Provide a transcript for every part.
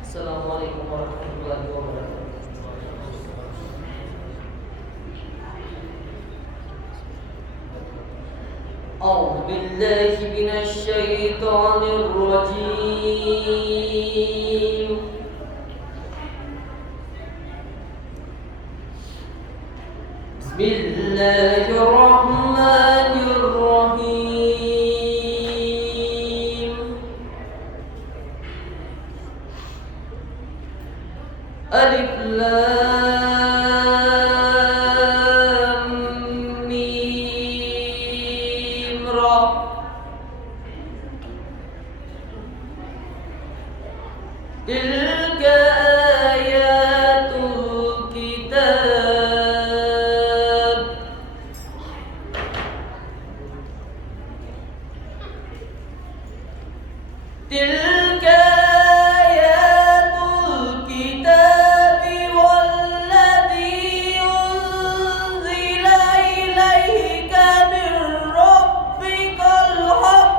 السلام علیکم ورحمۃ اللہ وبرکاتہ. أعوذ بالله من الشيطان الرجيم. بسم الله الرحمن الرحيم. ألف لام ميم را. تلك آيات الكتاب. تلك آيات الكتاب والذي أنزل إليك من ربك الحق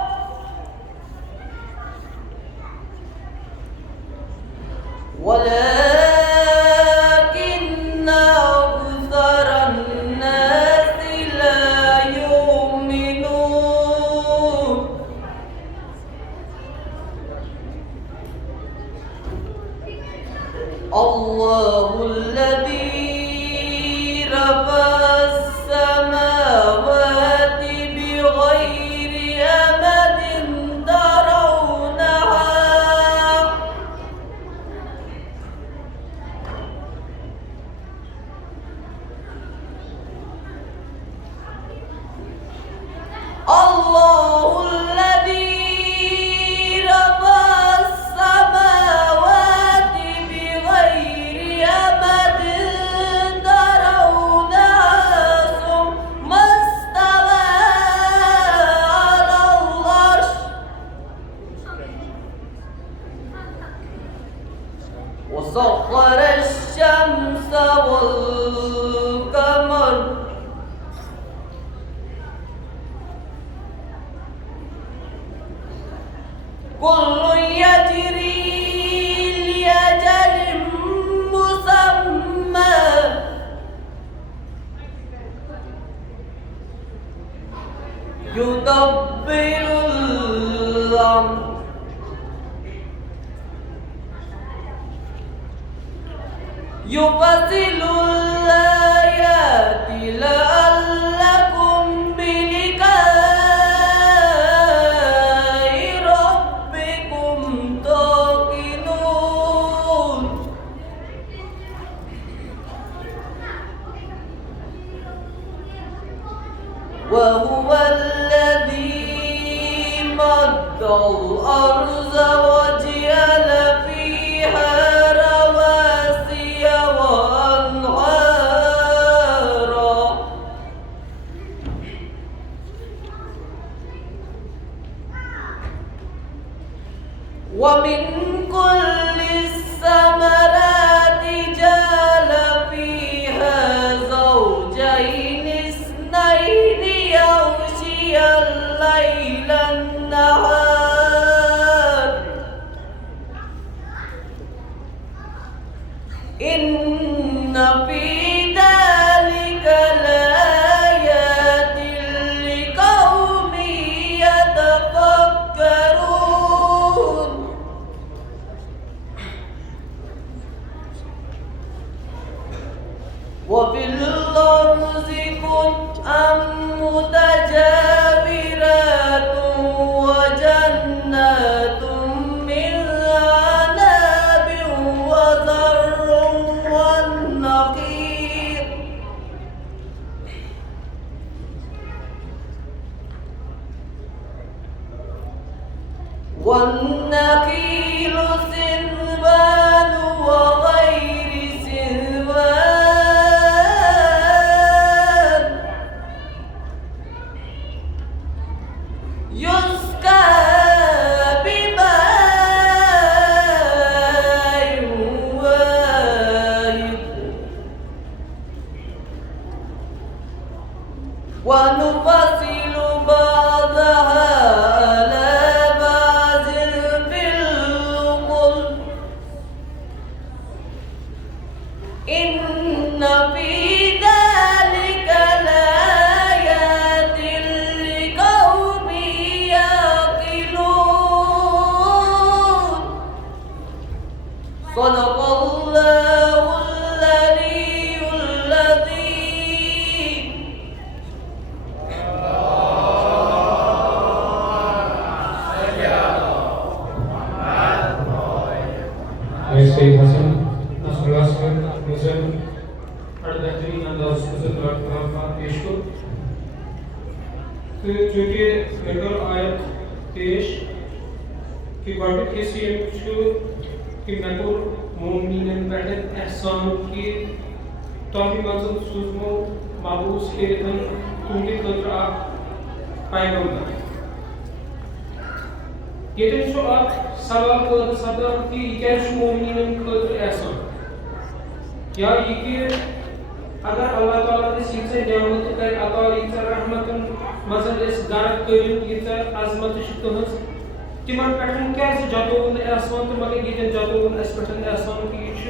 ولكن أكثر الناس لا يؤمنون. الله الذي رفع السماوات بغير أمد ترونها الله الذي رفع السماوات بغير أمد ترونها ثم استوى على العرش وسخر الشمس والقمر كل يجري لأجل مسمى يدبر الأمر يفصل الآيات لعلكم بلقاء ربكم توقنون. وهو الذي مد الأرض وجعل فيها رواسي وأنهارا ومن كل الثمرات جعل فيها زوجين اثنين يغشي الليل النهار إن في ذلك لآيات لقوم يتفكرون. وفي الأرض قطعا متجاورات وجنات من أعناب وزرع والنخيل سنوان وغير سنوان يسقى بماء واحد ونفصل بعضها على بعض سید حسن نصراللہ صاحب حسین بڑا بہترین انداز سے کلام پیش کو تو چونکہ لڑکر آیت پیش کہ گۄڈنیُک حصہٕ ییٚمیُک چھُ کہ مےٚ کوٚر مومنیٖنَن پٮ۪ٹھ احسان کہ تۄہہِ منٛز سوٗزمو مبعوث کٔرِتھ تُہنٛدِ خٲطرٕ اکھ پیغمبر ییٚتٮ۪ن چھُ اکھ سوال پٲدٕ سپدان کہ یہِ کیٛازِ چھُ مومنیٖنَن خٲطرٕ احسان یا یہِ کہ اگر اللہ تعالیٰ اَسہِ ییٖژاہ نعمتہٕ کرِ عطا ییٖژاہ رحمتن منٛز أسۍ غرق کٔرِتھ ییٖژاہ عظمتہٕ چھِ تٕہٕنٛز تِمن پٮ۪ٹھ کیٛازِ جتووُن نہٕ احسان تہٕ مگر ییٚتٮ۪ن جتووُن اَسہِ پٮ۪ٹھ احسان کہ یہِ چھُ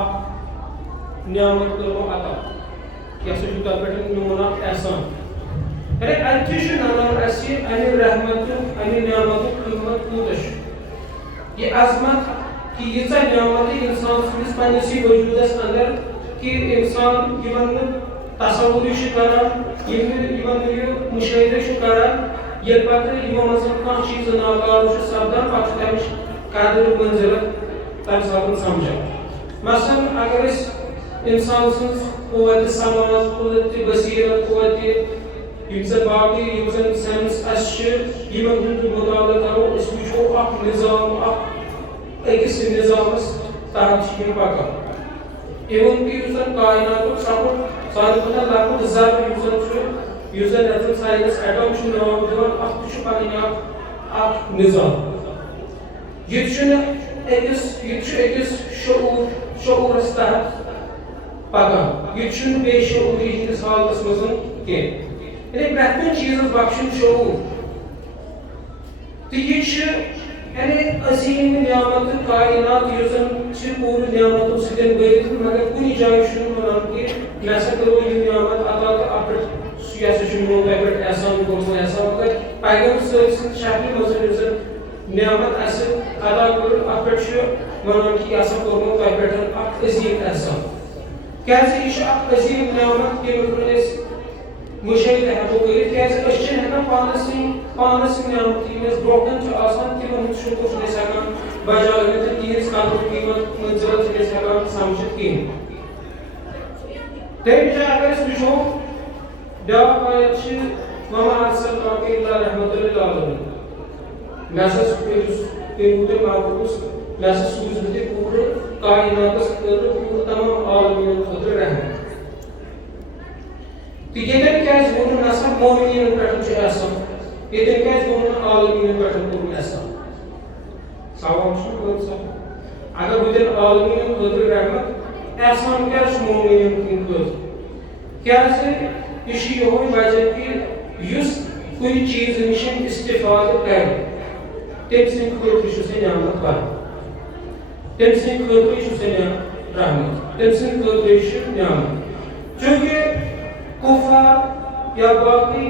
اکھ نعمت کٔرمو عطا یہِ ہسا چھُ تتھ پٮ۪ٹھ میون اکھ احسان یعنی اَتہِ تہِ چھُ ننان اَسہِ اَمہِ رحمتُک اَمہِ نعمتُک قۭمت کوٗتاہ چھُ یہِ عظمت کہ ییٖژاہ نعمتہٕ اِنسان سٕنٛدِس پننِسٕے وجوٗدس اندر کہ اِنسان یِمن نہٕ تصوُرٕے چھُ کران یِمن نہٕ یہِ مُشٲہدٕ چھُ کران ییٚلہِ پتہٕ یِمو منٛز کانٛہہ چیٖز ناکار چھُ سپدان پتہٕ چھُ تمِچ قدر منزلت تمہِ ساتہٕ سمجھان مثلاً اگر أسۍ اِنسان سٕنٛز قوتِ سماج قوتِ بصیرت قوتِ یِم زن باقٕے یِم زن سینس اَسہِ چھِ یِمن ہُنٛد مُطالعہٕ کرو أسۍ وٕچھو اکھ نظام اکھ أکِس نظامس تحت چھِ یِم پکان اِوٕن کہِ یُس زن کایناتُک ساروی کھۄتہٕ لۄکُٹ ذرٕ یُس زن چھُ یُس زن یتھ زن ساینس ایٹم چھُ ناو دِوان اتھ تہِ چھُ پنٕنۍ اکھ نظام یہِ تہِ چھُ أکِس شعوٗرس تحت پکان یہِ چھُنہٕ بے شعوٗری ہٕنٛدِس حالتس منٛز کینٛہہ یعنی پرٛٮ۪تھ کُنہِ چیٖزس بخشُن شعوٗر تہٕ یہِ چھُ یعنی عظیٖم نعمتہٕ کاینات یُس زن چھِ پوٗرٕ نعمتو سۭتۍ بٔرِتھ مگر کُنہِ جایہِ چھُنہٕ ونان کہ مےٚ ہسا کٔرو یہِ نعمت عطا تہٕ اتھ پٮ۪ٹھ سُہ ہسا چھُ میون تۄہہِ پٮ۪ٹھ احسان کوٚرمُت احسان مگر پیغمبر صٲب سٕنٛدِ شکلہِ منٛز یُس زن نعمت اَسہِ عطا کٔر اتھ پٮ۪ٹھ چھُ ونان کہ یہِ ہسا کوٚرمُت تۄہہِ پٮ۪ٹھ اکھ عظیٖم احسان کیٛازِ یہِ چھُ اکھ عظیٖم نعمت ییٚمیُک نہٕ أسۍ مُشٲہدٕ ہٮ۪کو کٔرِتھ کیٛازِ أسۍ چھِنہٕ ہٮ۪کان پانس یِم نعمتہٕ یِم اَسہِ برونٛہہ کَنہِ چھِ آسان تِمن ہُنٛد شُکر چھِنہٕ أسۍ ہٮ۪کان بجاوِتھ تہٕ تِہنٛز قدر قیٖمت منزلت چھِنہٕ أسۍ ہٮ۪کان سمجھِتھ کِہیٖنۍ تَمہِ جایہِ اگر أسۍ وٕچھو بیٛاکھ آیت چھِ وَمَا أَرْسَلْنَاكَ إِلَّا رَحْمَةً لِلْعَالَمِينَ مےٚ ہسا پیٚوٕ تۄہہِ مبعوث مےٚ ہسا سوٗز بہٕ تۄہہِ پوٗرٕ کایناتس خٲطرٕ پوٗرٕ تمام عالمیٖنن خٲطرٕ رحمت تہٕ ییٚتٮ۪ن کیٛازِ ووٚنُن نہ سا مومنیٖنن پٮ۪ٹھ چھُ احسان ییٚتٮ۪ن کیٛازِ ووٚنُن عالمیٖنن پٮ۪ٹھ کوٚرُن احسان سوال چھُ پٲدٕ سپدان اگر وۄنۍ عالمیٖنن خٲطرٕ رحمت احسان کیٛازِ چھُ مومنیٖنن ہٕنٛدِ خٲطرٕ کیٛازِ یہِ چھُ یِہوے وجہ کہ یُس کُنہِ چیٖزٕ نِش استفادٕ کرِ تٔمۍ سٕنٛدِ خٲطرٕ چھُ سۄ نعمت بَران تٔمۍ سٕنٛدِ خٲطرٕ چھُ سۄ رحمت تٔمۍ سٕنٛدِ خٲطرٕ چھُ نعمت چوٗنٛکہِ کُفار یا باقٕے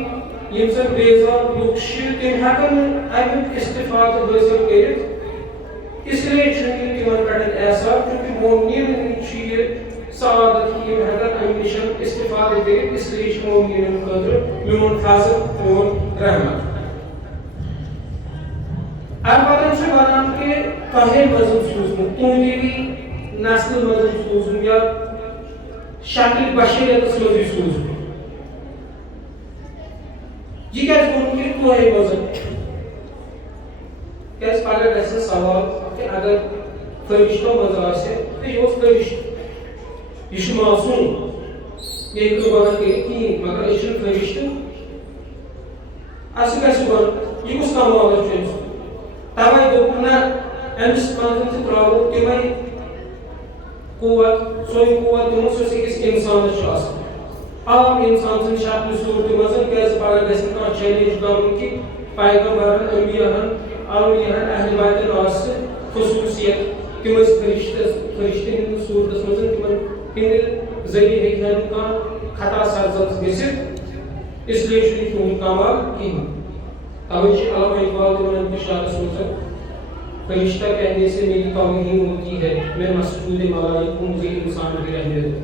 یِم زن بیزار لُکھ چھِ تِم ہٮ۪کن نہٕ امیُک استفادٕ حٲصِل کٔرِتھ اس لیے چھُنہٕ یہِ تِمن پٮ۪ٹھ احسان چوٗنٛکہِ مومنیٖنن ہُنٛد چھُ یہِ سعادت کہ یِم ہٮ۪کن امہِ نِش استفادٕ کٔرِتھ اس لیے چھُ مومنیٖنن خٲطرٕ میون فضل میون رحمت امہِ پتہٕ چھُ ونان کہ تۄہے منٛز سوٗزمُت تُہنٛدی نسلہِ منٛز سوٗزمُت یا شکلہِ بشریتس منٛزٕے سوٗزمُت یہِ کیٛازِ ووٚن کہ تۄہے منٛز کیٛازِ پگاہ گژھِ سوال کہ اگر فرشتو منٛز آسہِ تہٕ یہِ اوس فرشتہٕ یہِ چھُ معصوٗم یہِ ہیٚکہِ نہٕ گۄناہ کٔرِتھ کِہیٖنۍ مگر أسۍ چھِنہٕ فرشتہٕ اَسہِ گژھِ گۄڈٕ یہِ کُس کمالہ چھُ أمِس تَوَے دوٚپ نہ أمِس منٛز تہِ ترٛاوو تِمے قوت سۄے قوت دِمو یُس أکِس اِنسانس چھُ آسان عام اِنسان سٕنٛدِ شکلہِ صوٗرتہِ منٛز کیٛازِ پگاہ گژھِ نہٕ کانٛہہ چیلینج کرُن کہ پیغمبرن انبیاہن اولِیاہن اہلِ بیتن آسہِ خصوٗصیت تِم ٲسۍ فرشتہٕ ہٕنٛدِس صوٗرتس منٛز تِمن ہٕنٛدِ ذٔریعہٕ ہیٚکہِ ہا نہٕ کانٛہہ خطا سرزد گٔژھِتھ اس لیے چھُنہٕ تِہُنٛد کمال کِہیٖنۍ توے چھِ علامہ اقبال تہِ ونان اِرشادس منٛز فرشتہ کہنے سے میری توہین ہوتی ہے میں مسجود ملائک ہوں مجھے انسان بھی رہنے دو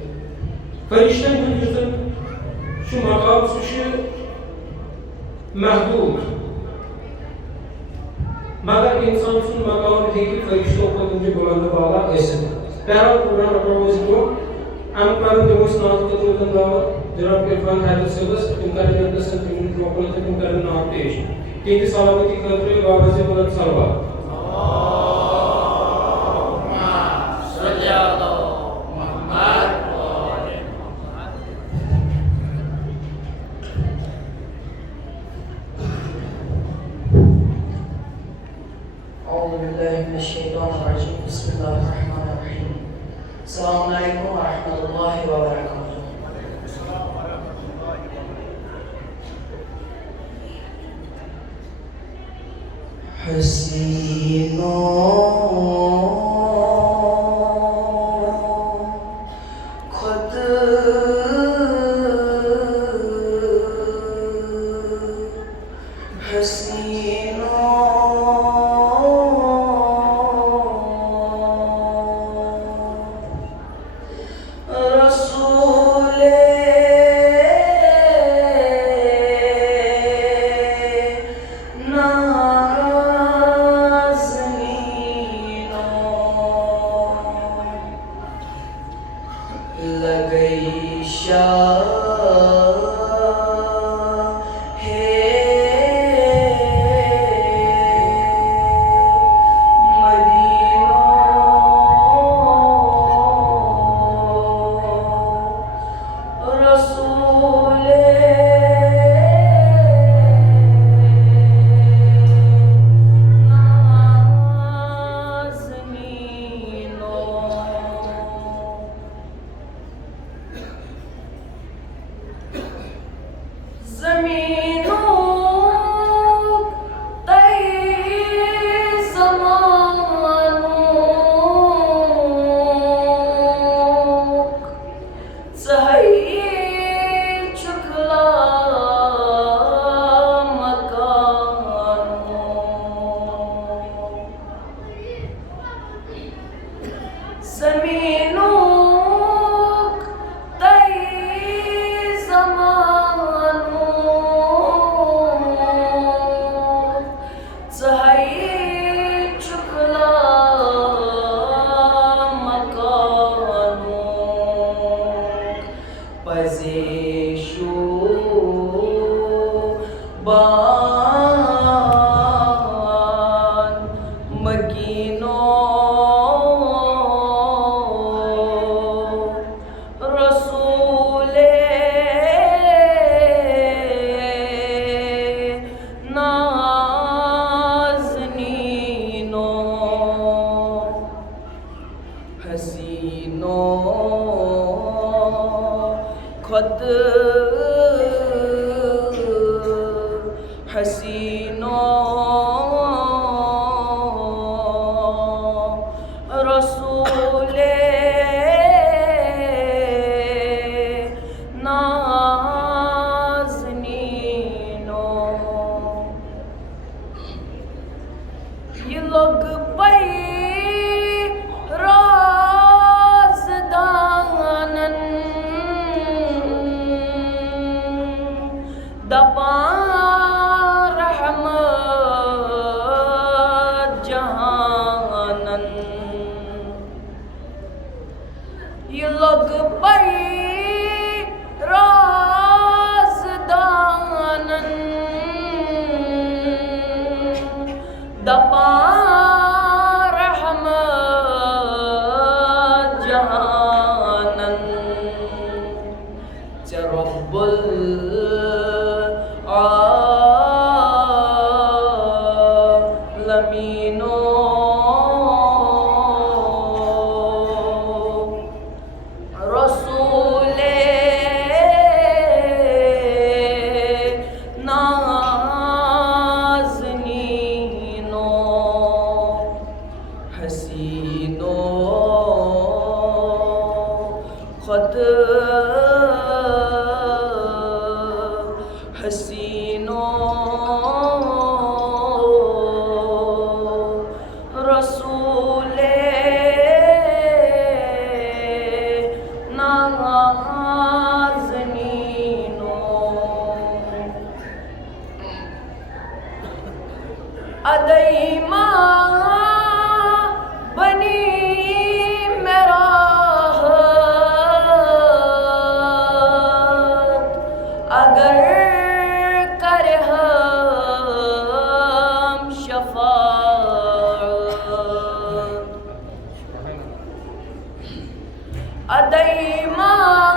فرشتن ہُنٛد یُس زن چھُ مقام سُہ چھُ محدوٗد مگر انسان سن مقام ہیکی فرشتوں کو تمہیں بلند بالا ایسے پیارا قرآن اپروز کو ام کرن دموس ناز کو تمہیں دعوت جناب عرفان حیدر سبس تم کرن اندسن تمہیں موقع تم کرن نام پیش تین سلامتی قدر بابا سے بلند سلوات بسم الله الرحمن الرحيم السلام عليكم ورحمة الله وبركاته حسینوں ادئی ماں بنی میرا اگر کرے ہم شفاعت ادئی ماں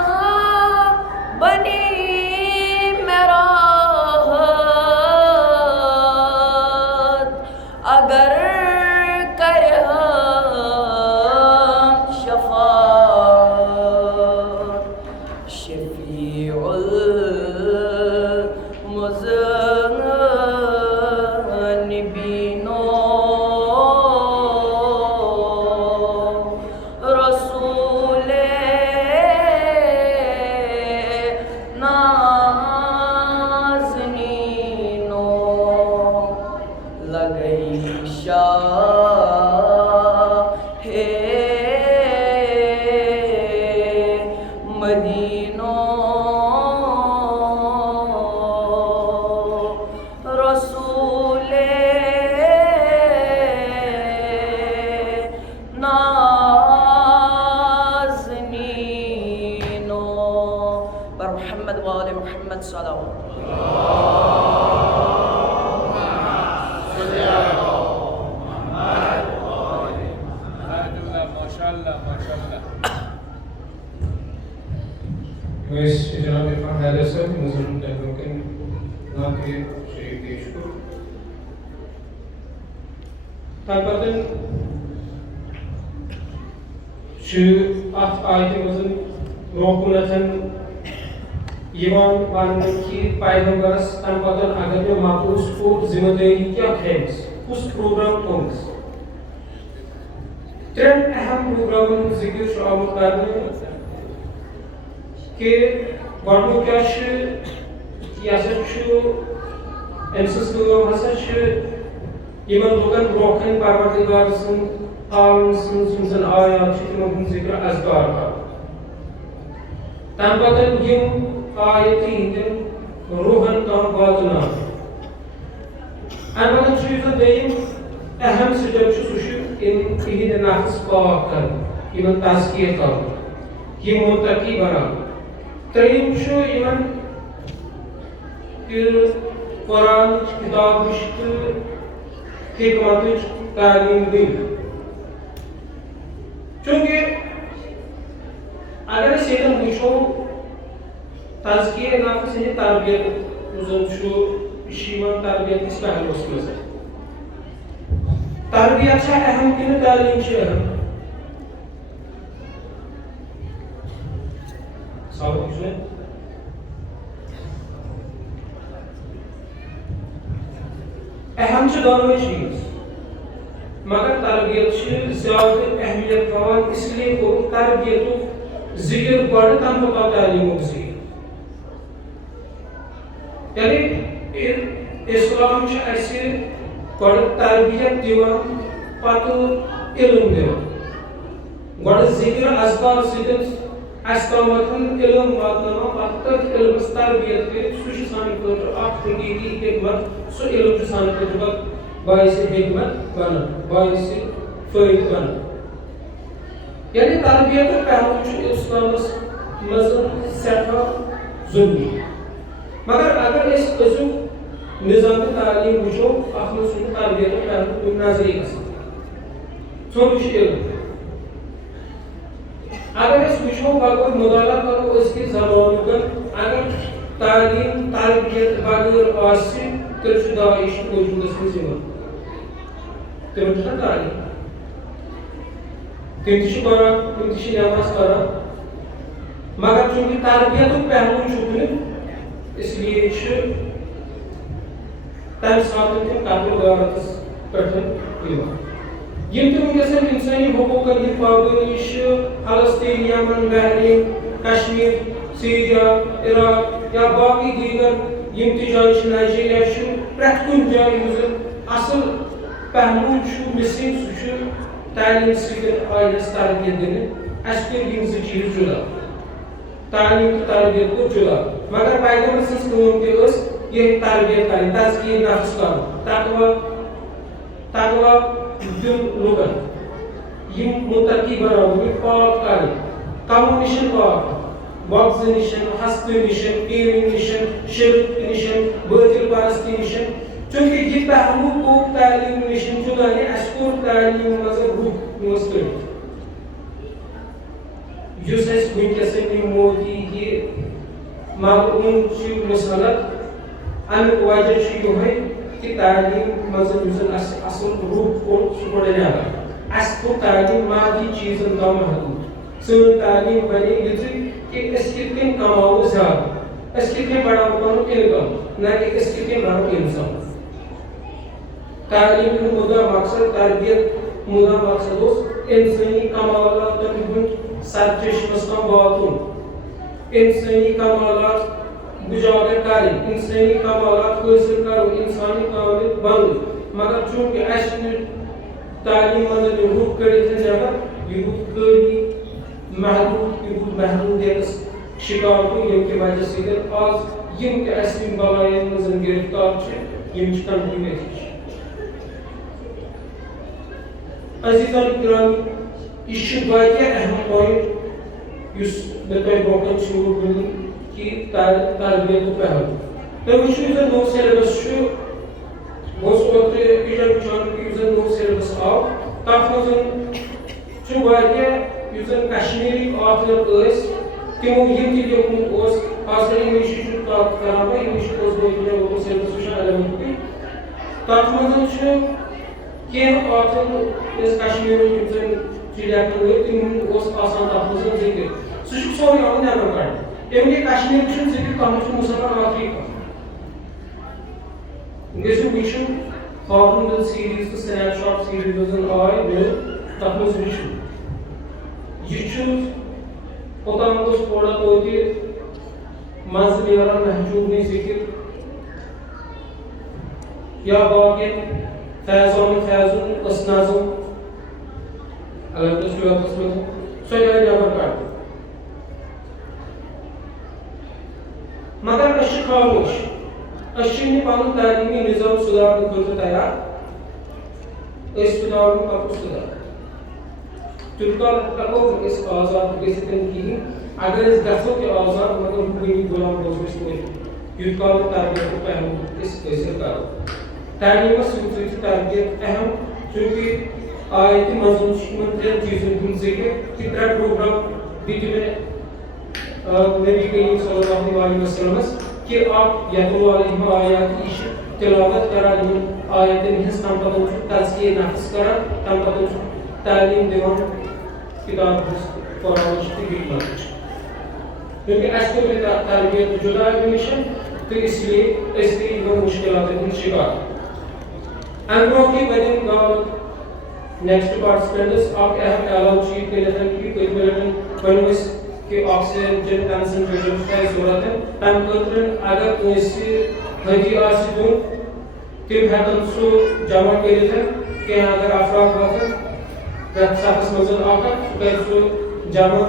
بنی میرا اگر کرے ہم شفاعت شفیع المذنبین رسول نازنین لگئی شاہ مدینہ رسول نازنین پر محمد وآل محمد صلوات اس جناب عرفان حیدر صاحب نظر ممکن نام کے شریف پیش کو تاپتن ات آیت مزن روکنتن یوان پاننے کی پیغمبرس تم پتن اگر میں محفوظ کو ذمہ داری کیا تھیمس اس پروگرام تھومس ترین اہم پروگرام ذکر شو آمد کرنے کہ گۄڈنیُک کیا چھُ یہِ ہسا چھُ أمۍ سٕنٛز کٲم ہسا چھِ یِمن لُکن برٛونٛہہ کَنہِ پروردگار سٕنٛد عالم سٕنٛز یِم زن آیات چھِ تِمن ہُنٛد ذِکر اذکار کرُن تَمہِ پتہٕ یِم آیتہِ ہٕنٛدٮ۪ن روحن تام واتناوٕنۍ اَمہِ پتہٕ چھُ یُس زن دوٚیِم اہم سٹیپ چھُ سُہ چھُ تِہنٛدِ نفس پاک کرٕنۍ یِمن تزکیہ کرُن یِم متقی بناوٕنۍ ترٛیٚیِم چھُ یِمن قرآنٕچ کِتابٕچ تہٕ حکمتٕچ تعلیٖم دِنۍ چوٗنٛکہِ اگر أسۍ ییٚتٮ۪ن وٕچھو تزکیہ نفس ہٕنٛدِ تربیت یُس زن چھُ یہِ چھُ یِوان تربیت کِس پہلوس منٛز تربیت چھا اہم کِنہٕ تعلیٖم چھِ اہم سوال چھُ اہم چھِ دۄنوَے چیٖز مگر تربیت چھِ زیادٕ اہمیت تھاوان اس لیے کوٚرُکھ تربیتُک ذِکر گۄڈٕ تَمہِ پتہٕ آو تعلیٖمُک ذِکر یعنی اسلام چھُ اَسہِ گۄڈٕ تربیت دِوان پتہٕ علم دِوان گۄڈٕ ذِکر اذکار سۭتۍ اَسہِ تامَتھ علم واتناوان پتہٕ تٔتھۍ علمس تربیت کٔرِتھ سُہ چھُ سانہِ خٲطرٕ اکھ حقیٖقی حکمت سُہ علم چھُ سانہِ خٲطرٕ پتہٕ باعثِ حکمت بنان باعثِ فٲیدٕ بنان یعنی تربیتُک پہلو چھُ اِسلامس منٛز سٮ۪ٹھاہ ضروٗری مگر اگر أسۍ أزیُک نظامِ تعلیٖم وٕچھو اتھ منٛز چھُنہٕ تربیتُک پہلو کُنہِ نظرٕے گژھان ژوٚرُے چھُ علم اگر أسۍ وٕچھو بغٲر مطالعہ کرو أزکِس زمانُک اگر تعلیٖم تربیت بغٲر آسہِ تیٚلہِ چھُ داعش وجوٗدس منٛز یِوان تِمن چھُنہ تعلیٖم تِم تہِ چھِ پران تِم تہِ چھِ نٮ۪ماز پران مگر چوٗنٛکہِ تربیتُک پہلو چھُکھ نہٕ اس لیے چھُ تمہِ ساتہٕ تِم قتل غارتس پٮ۪ٹھ یِوان یِم تہِ وٕنکیٚس اِنسٲنی حقوٗقن ہٕنٛدۍ پابنٛدی چھِ فلسطیٖن یمن بحرین کشمیٖر سیٖریا عراق یا باقٕے دیٖگر یِم تہِ جایہِ چھِ نایجیریا چھُ پرٛٮ۪تھ کُنہِ جایہِ یُس زن اصل پہلو چھُ مِسِنٛگ سُہ چھُ تعلیٖم سۭتۍ آیہِ اَسہِ تربیت دِنہٕ اَسہِ کٔرۍ یِم زٕ چیٖز جُدا تعلیٖم تہٕ تربیت گوٚو جُدا مگر پیغمبر سٕنٛز کٲم تہِ ٲس یہِ تربیت کرٕنۍ تزکیہ نفس کرُن تقویٰ تقوا دن لوگن یم متقی بناون پاک کرن کمو نشن پاک بغض نشن حسد نشن کین نشن شرک نشن باطل پرستی نشن چونکہ یہ پہلو پوک تعلیم نشن جدانی اسکور تعلیم مذہب روح مستقل جس اس ونکس مودی یہ ملعون مسلط امیک وجہ یہ کہ تعلیم مذہب اصل روح کو سکوڑ زیادہ اس کو تعلیم مادی چیزن کا محدود سن تعلیم بنے یہ کہ اس کتنے کماؤ زیادہ اس کتنے بڑا بنو انکم نہ کہ اس کتنے بڑا انسان تعلیم کا مدعا مقصد تربیت مدعا مقصد اس انسانی کمالات سرچشمس کم واتن انسانی کمالات بجاگر کریں انسانی کمالات حاصل کرو انسانی کامل بن مگر چونکہ اس تعلیم مند روح کڑت جگہ یہ کڑی محدود دیکس شکار کو یم کی وجہ سے آج یم کے اسم بلائن مزن گرفتار یم کنٹینیو عزیزان کرام یہ اہم پوائنٹ اس برتن شروع کریں کہ تربیت پہلو تو وہ نو سیلبس وچان کہ نو سیلبس آو تک مزن کشمیری آتھر تمو یم تہ لیکھمت خاص کر انگلش کران بہت انگلش سیلبس وچان ایلیمنٹ تک مزن کینٛہہ آتھر کشمیرک تم آسان تک مزن ذکر سہ سورُے آمُت نٮ۪بر کڑنہٕ امی کشمیر ذکر کتھ مسلمان آخری گژھِو وٕچھُن ہارون سیریز تہٕ سنیپ شاٹ سیریز آے تتھ منٛز وٕچھِو یہ اوتام تھوڑا توتہِ مزٕ نیران محجوٗبنٕے ذکر یا باقین فیض احمد فیضُن ٲس نظم الحمدُ شُوَتَس منٛز سۄ آے نٮ۪بر کڑنہٕ مگر اس خاموش اس پن تعلیمی نظام سدھارنے خاطر تیار سدھار پتہ سدھار تیت کال ہیکو اس آزاد گژھِتھ کہین اگر گژھو تہِ آزاد مگر حکومتی غلام روزو یوت کال تربیت پہلو حٲصل کرو تعلیمس ست تربیت اہم چونکہ آیت مضمون ترین چیزن ہند ذکر کہ ترے پروگرام دِتۍ مےٚ نبی کریم صلی اللہ علیہ وسلم کہ آپ یتلو علیہم آیات یہ تلاوت کران آیتن ہز تم پتہ تزکیہ نفس کران تم پتہ تعلیم دِوان کتاب قرآن حکمت کیونکہ اس کو تربیت جدا نش تو اس لیے اس کی مشکلات ہند شکار ام برونٛہہ ورین گاو نیکسٹ پارٹسپینٹس اکھ اہم اعلان چیز کٔرِتھ کہ پٔتمہِ لٹہِ ونو کہ آکسیجن کنسنٹریشن ضرورت ہے تم خاطر اگر کٲنٛسہِ حجی آسہِ دیُن تِم ہٮ۪کن سُہ جمع کٔرِتھ کینٛہہ اگر افراد واتن پرٛٮ۪تھ صفس منٛز اکھ سُہ کرِ سُہ جمع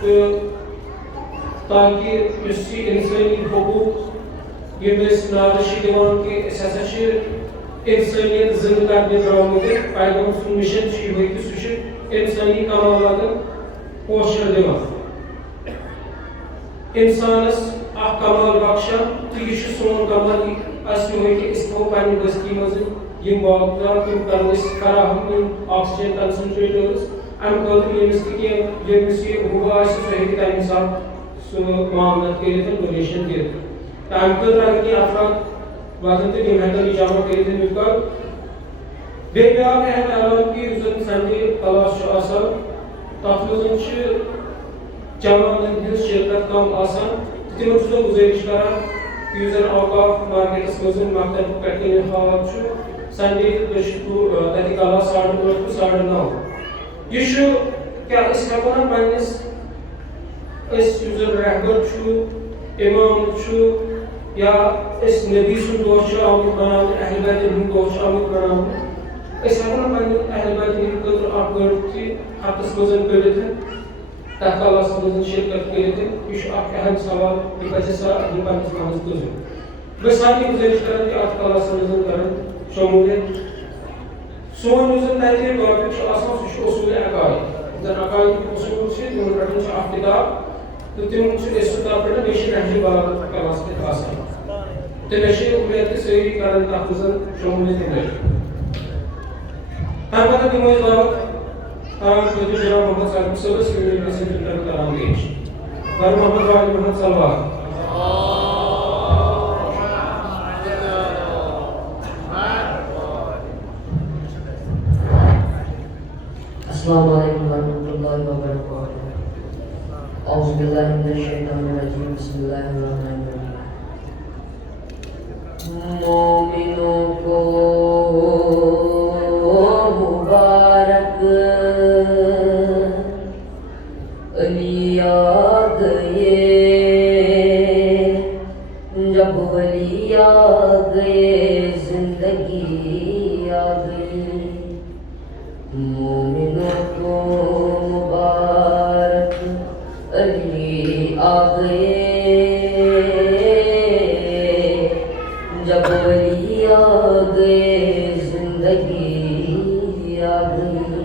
تہٕ تاکہ یُس یہِ انسٲنی حقوٗق یِم أسۍ نعرٕ چھِ دِوان کہ أسۍ ہسا چھِ انسٲنیت زندٕ کرنہِ درٛامٕتۍ پیغام سُنٛد مِشن چھُ یِہوٚے کہ سُہ چھُ انسٲنی کمالاتن پوچھر دِوان انسانس اخ کمال بخشان تو یہ سون کمال اس کہ اس کو پنہ بستی مز یم واقعات تم کرو فراہم آکسیجن کنسنٹریٹرز ام خاطر یمس یمس یہ ہوا آسہِ سُہ ہیٚکہِ تمہِ حساب سُہ معاملات کٔرِتھ ڈونیشن دِتھ تہٕ امہِ خٲطرٕ اگر کینٛہہ افراد واتن تہٕ تِم ہٮ۪کن یہِ جمع کٔرِتھ امیُک کار بیٚیہِ بیٛاکھ اہم اعلان کہ یُس زن سنڈے کلاس چھُ آسان تتھ منٛز چھِ جوانن ہٕنٛز شرکت کم آسان تمن چھُس بہٕ گُزٲرِش کران یُس زن اوقاف مارکیٹس منٛز مکتب پٮ۪ٹھ کِنۍ ہال چھُ سنڈے تتہِ کلاس 8:30 ٹُو 9:30 یہ چھُ کیٛاہ أسۍ ہٮ۪کو نا پننِس أسۍ یُس زن رہبر چھُ امام چھُ یا أسۍ نبی سُنٛد دۄہ چھُ آمُت مناونہٕ اہل بیتن ہُنٛد دۄہ چھُ آمُت مناونہٕ أسۍ ہٮ۪کو نا پننہِ اہل بیتن ہٕنٛدِ خٲطرٕ اکھ گٲنٛٹہٕ تہِ ہفتس منٛز کٔڑِتھ تتھ کلاس منٛز شرکت کٔرِتھ یہ چھُ اکھ اہم سوال یہِ پزِ سا پننِس پانس بہٕ سارنٕے گُزٲرِش کران کہ اتھ کلاسس منٛز کرن شموٗلیت سون یُس زن تتہِ ٹاپِک چھُ آسان سُہ چھُ اصوٗلِ عقائد زن عقائد اصوٗل چھِ تِمن پٮ۪ٹھ چھُ اکھ کِتاب تہٕ تِم چھِ أسۍ تتھ پٮ۪ٹھ بیٚیہِ چھِ نہجِ بلاغت کلاس تہِ آسان تہٕ مےٚ چھِ اُمید کہِ سٲری کرن تتھ منٛز شٲمِل تِمے تمہِ پتہٕ دِمو أسۍ دعوت کران خٲطرٕ جناب محمد صالح صٲبس یِم ییٚتہِ اَسہِ انٹروڈکشن کران پیش بر محمد وعلی محمد صلوات السلام علیکم ورحمۃ اللہ وبرکاتہ اعوذ باللہ من الشیطان الرجیم بسم اللہ الرحمن الرحیم مومنوں کو مبارک علی آ گئے جب ولی آ گئے زندگی آ گئی مومنوں کو مبارک علی آ گئے جب ولی آ گئے زندگی آ گئی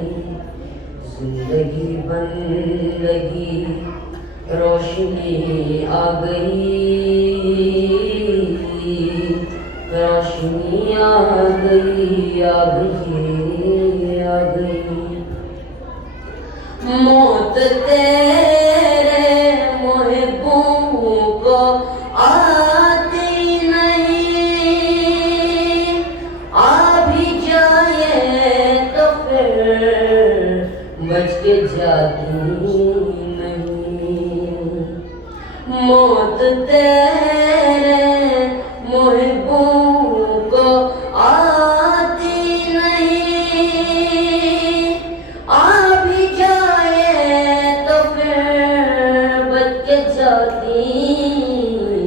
زندگی بندگی روشنی آ گئی روشنی آ گئی آ گئی آ گئی موت تیرے محبوں کو آتی نہیں آ بھی جائے تو پھر بچ کے جاتی نہیں موت تیرے محبوں کو آتی نہیں آ بھی جائے تو پھر بچ کے جاتی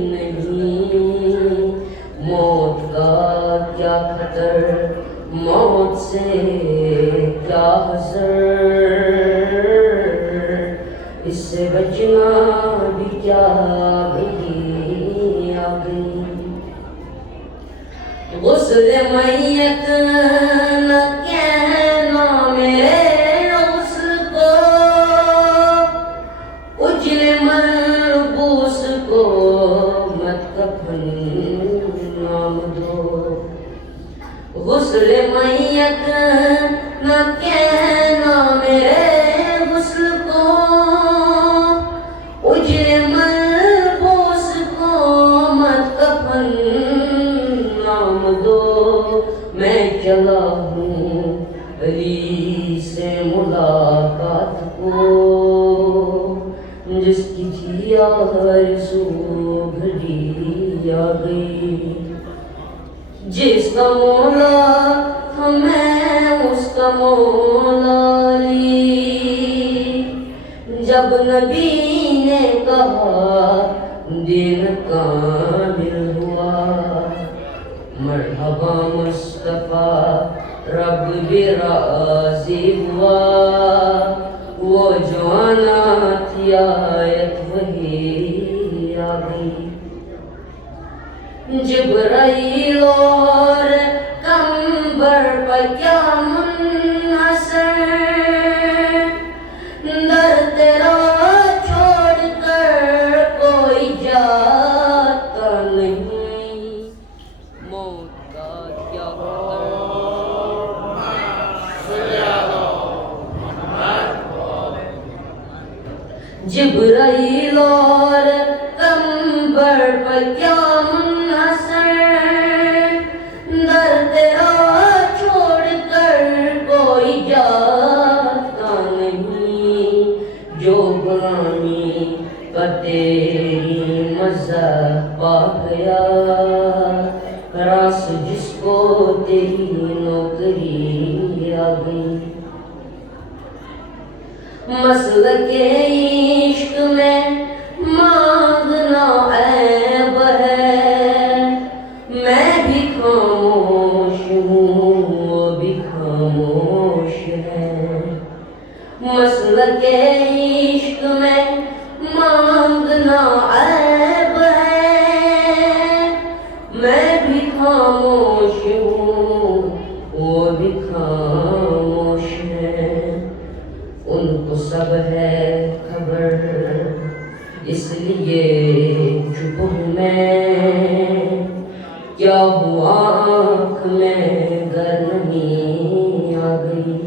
نہیں موت کا کیا خطر موت سے کیا حذر اس سے بچنا بھی کیا گئی آ گئی غسل میت نہ کہنا میرے غسل کو اجل ملبوس کو مت کفن نام دو غسل میت نہ کہنا میرے غسل کو اجل ملبوس کو مت کفن نام دو میں چلا ہوں علی سے ملاقات کو جس کی تھی آرزو گھڑی آ گئی جس کا مولا ہمیں اس کا مولا لی جب نبی نے کہا دین کامل ہوا مرحبا مصطفیٰ رب بھی راضی ہوا وہ جو آنا تھی آیت وہی آ گئی جبرائیل اور کمبر پر کیا منحصر در تیرا چھوڑ کر کوئی جاتا نہیں موت کا کیا جبرائیل اور کمبر پر کیا منحصر در تیرا چھوڑ کر کوئی جاتا نہیں جو غلامی کا تیری مزہ پا گیا راس جس کو تیری نوکری آ گئی مسلک عشق میں مانگنا عیب ہے میں بھی خاموش ہوں وہ بھی خاموش ہے مسلک عشق میں مانگنا عیب ہے میں بھی خاموش ہوں وہ بھی بھی خاموش ہیں، ان کو سب ہے خبر، اس لیے چپ ہوں میں، کیا ہوا آنکھ میں گرمی آ گئی،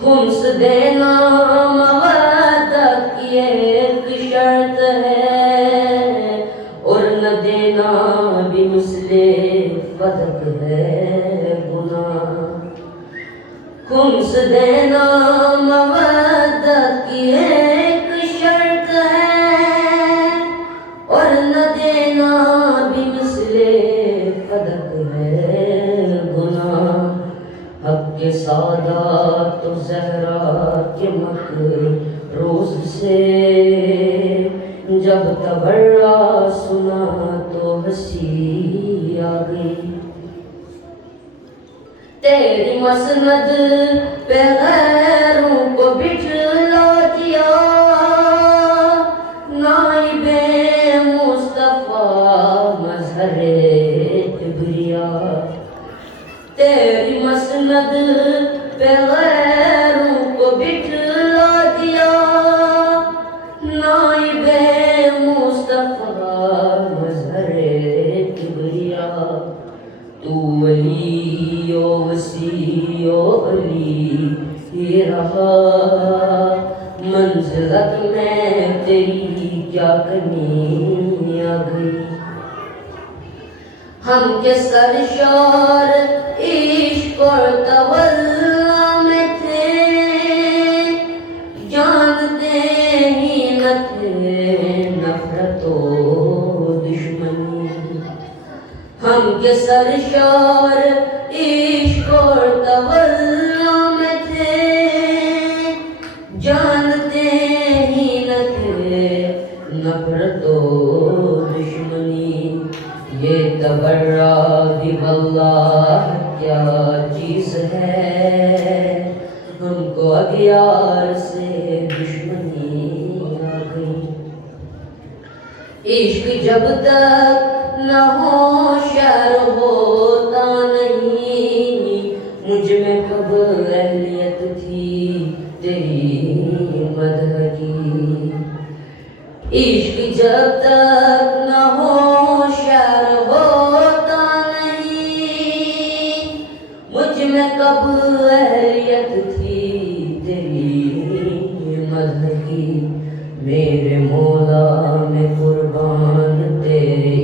خمس دینا مودت کی ایک شرط ہے، اور نہ دینا بھی مثل فدق ہے گناہ، خمس دینا مودت کی ایک شرط ہے، اور نہ دینا بھی مثل فدق ہے گناہ، حق کے سادات و زہرا کے مکروز سے جب تبرہ سنا تو ہنسی آ گئی، تیری مسند پہ غیروں کو بٹھلا دیا، نائب مصطفیٰ مظہر کبریا، تیری مسند پہ غیروں کو بٹھلا دیا، نائب مصطفیٰ مظہر کبریا، تو ولی و وسیع و علی ہی رہا، منزلت میں تیری کیا کمی آ گئی، ہم کے سرشار عشق اور تولا میں تھے، جانتے ہی نہ تھے نفرت و دشمنی، ہم کے سرشار عشق اور تولا میں تھے، جانتے ہی نہ تھے نفرت و دشمنی، یہ تبرہ بھی واللہ کیا چیز ہے، ہم کو اغیار سے دشمنی آ گئی، عشق جب تک نہ ہو شعر ہوتا نہیں، مجھ میں کب اہلیت تھی تیری مدح کی، عشق جب تک نہ ہو شعر ہوتا نہیں، مجھ میں کب اہلیت تھی تیری مدح کی، میرے مولا میں قربان تیرے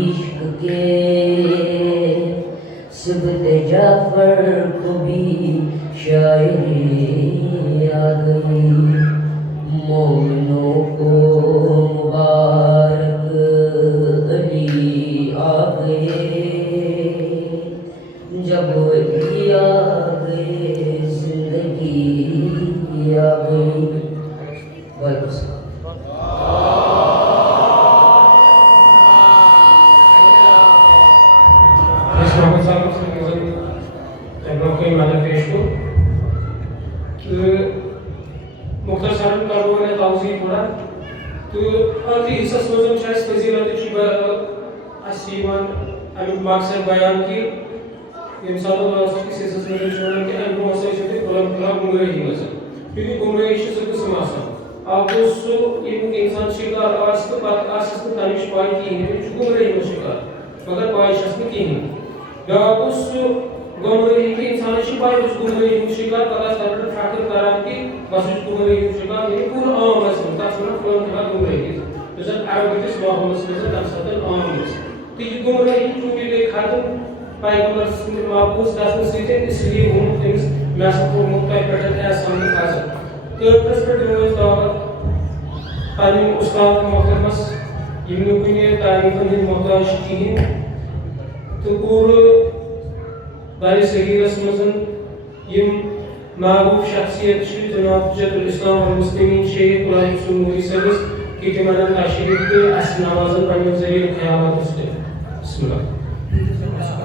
عشق کے، سبت جعفر کو بھی شاعری آ گئی، مومنوں کو مبارک علی آ گئے، جب ولی آ گئے زندگی آ گئی، وعلیکم السلام۔ محمد صاحب سے مدد پیش کو مختصر کرو میں توضیح تھوڑا، تو آخری حصہ سوزن شاید فضیلت کی اسیمان امیک مقصد بیان کی، یم سال اللہ کسی حصہ سوزن شاید کہ انہوں سے چھتے کلام گمراہی مزن، کیونکہ گمراہی سے سب قسم آسان، آپ اس یم انسان شکار آس کو بات آسس کو تانیش پائی کی ہیں، جو گمراہی میں شکار مگر پائی شخص میں کی ہیں، جب اس گمراہی کی انسان شکار اس گمراہی میں شکار پتہ سرور فاکر کرام کی بس اس گمراہی میں شکار یعنی پورا عام مسئلہ تاثرہ فلان تھا گمراہی کی جیسا عربی کس ماحول مسئلہ تاثرہ عام مسئلہ تو یہ گمراہی چونکہ لے ختم پیغمبر محفوظ دستن سیتے اس لیے ہم تمس محسن کو مقتائی پیٹھت ہے سامنے حاضر تو پرسپیکٹو موز دعوت پانی استاد محترمس یمن کنی تعلیم ہند محتاج کی تو پورا باری صغیرس مزن یم معروف شخصیت چھ جناب حجت الاسلام والمسلمین شیخ ابراہیم سنوری صاحب کی تمام تشریف کے اس نوازن پنجاب ذریعہ خیالات اس بسم اللہ